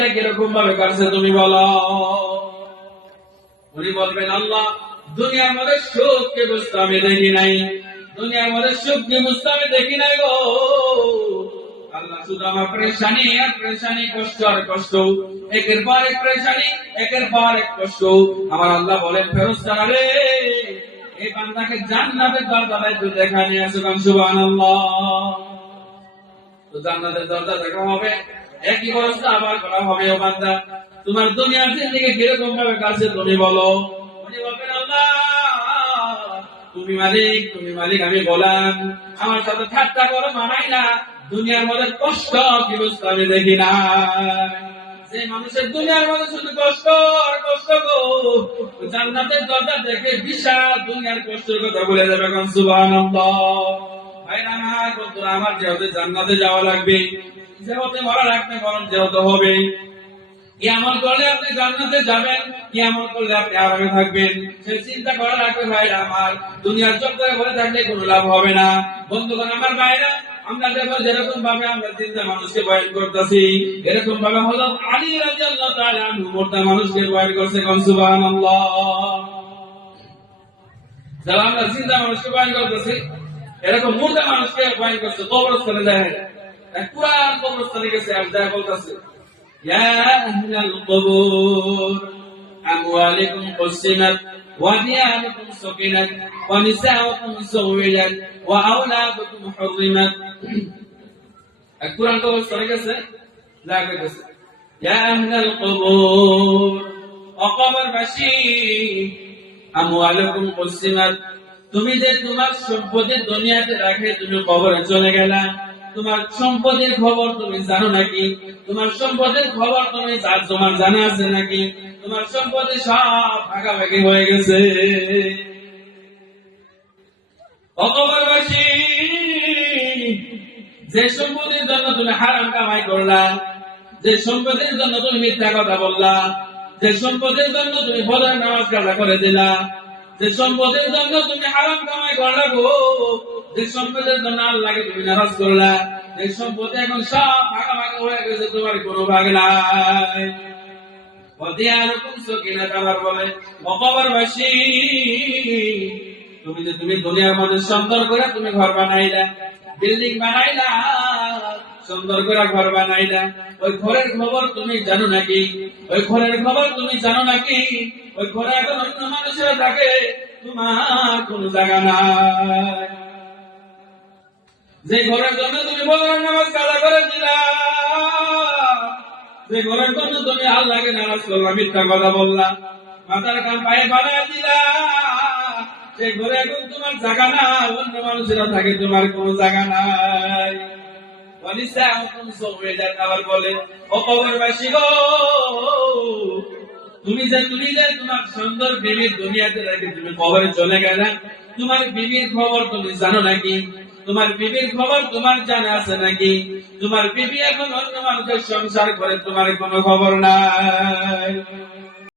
কিরকম ভাবে কাটছে তুমি বলো। উনি বলবেন, আল্লাহ দুনিয়ার মধ্যে সুখ কি বুঝতে আমি দেখি নাই, দুনিয়ার মধ্যে সুখ কি বুঝতে আমি দেখি নাই গো আল্লাহ। শুধু আমার পরেশানি আর পরেশানি, কষ্ট আর কষ্ট, একের পর এক পরেশানি, একের পর এক কষ্ট। আমার আল্লাহ বলেন, ফেরেশতারা রে, এই বান্দাকে জান্নাতের দরজায় একটু দেখা নিয়ে আসো। সুবহানাল্লাহ। তো জান্নাতের দরজা দেখা হবে, একই অবস্থা আবার করা হবে, ও বান্দা তোমার দুনিয়ার জিন্দেগি কিরকম ভাবে কাছে তুমি বলো। উনি বলবেন, আল্লাহ তুমি মালিক, তুমি মালিক, আমি গোলাম, আমার সাথে ঠাট্টা করো, মানাই না। দুনিয়ার মধ্যে কষ্ট কি বুঝতে আমি দেখি না। যে মানুষের দুনিয়ার মধ্যে শুধু কষ্ট আর কষ্ট গো, জান্নাতের দরজা দেখে বিশাল দুনিয়ার কষ্টের কথা বলে যাবে। সুবহানাল্লাহ। ভাইরা আমার, বন্ধুরা আমার, যেহেতু জান্নাতে যাওয়া লাগবে, যেহেতু মরা রাখতে বরং যেহেতু হবে, কি আমল করলে আপনি জান্নাতে যাবেন, কি আমল করলে আপনি আরামে থাকবেন, সে চিন্তা করা লাগবে। ভাইরা আমার, দুনিয়ার চক্করে ভরে থাকলে কোনো লাভ হবে না। বন্ধুগণ আমার, ভাইরা আমরা দেখো যেরকম ভাবে আমরা চিন্তা মানুষকে বয়ান করতেছি, এরকম ভাবে হযরত আলী রাদিয়াল্লাহু তাআলা আনহু মুর্দা মানুষকে বয়ান করছে। সুবহানাল্লাহ। যারা আমরা চিন্তা মানুষকে বয়ান করতেছি, এরকম মুর্দা মানুষকে বয়ান করছে। কবরস্থানে যায়, এক পুরান কবরস্থানে গেছে, আর যায় বলতেছে, ইয়া আহলাল কবুর আমওয়ালিকুম কুসিমাত ওয়া দিয়ারুকুম সুকিনাত ওয়া নিসাউকুম সুওইলাত ওয়া আওলাদুকুম হুররিমাত। এক পুরান কবরস্থানে গেছে, যায় কইতেছে, ইয়া আহলাল কবুর, ও কবরবাসী, আমওয়ালিকুম কুসিমাত, তুমি যে তোমার সম্পত্তি দুনিয়াতে রাখে তুমি কবরে চলে গেলা, তোমার সম্পদের খবর তুমি জানো নাকি? তোমার সম্পদের খবর তুমি তোমার জানা আছে নাকি? তোমার সম্পত্তি সব ভাগাভাগি হয়ে গেছে। কবরবাসী, যে সম্পদের জন্য তুমি হারাম কামাই করলা, যে সম্পদের জন্য তুমি মিথ্যা কথা বললা, যে সম্পদের জন্য তুমি ফজর নামাজ কাজা করে দিলা, যে সম্পদের জন্য তুমি হারাম কামাই করলা গো, যে সম্পদের জন্য আল্লাহকে তুমি নারাজ করলা, এই সম্পদ এখন সব ভাগাভাগি হয়ে গেছে, তোমার কোনো ভাগ নাই। আমার বলে, কবরবাসী, তুমি যে তুমি দুনিয়ার মধ্যে সুন্দর করে তুমি ঘর বানাইলা, বিল্ডিং বানাইলা, সুন্দর করে ঘর বানাইলা, ওই ঘরের খবর তুমি জানো নাকি? ওই ঘরের খবর তুমি জানো নাকি? ওই ঘরে এখন অন্য মানুষেরা থাকে, তোমার কোন জায়গা নাই। যে ঘরের জন্য তুমি ফজরের নামাজ কাজা করে দিলা, যে ঘরের জন্য তুমি আল্লাহকে নারাজ করলা, মিথ্যা কথা বললা, মাথার কান পায়ে বানায় দিলা, সে ঘরে এখন তোমার জায়গা নাই, অন্য মানুষেরা থাকে, তোমার কোনো জায়গা নাই। আবার বলে, ও কবরবাসী গো, তুমি যে তোমার সুন্দর বিবির দুনিয়াতে রেখে তুমি কবরে চলে গেলে, তোমার বিবির খবর তুমি জানো নাকি? তোমার বিবির খবর তোমার জানা আছে নাকি? তোমার বিবি এখন অন্য মানুষের সংসার করে, তোমার কোনো খবর নাই।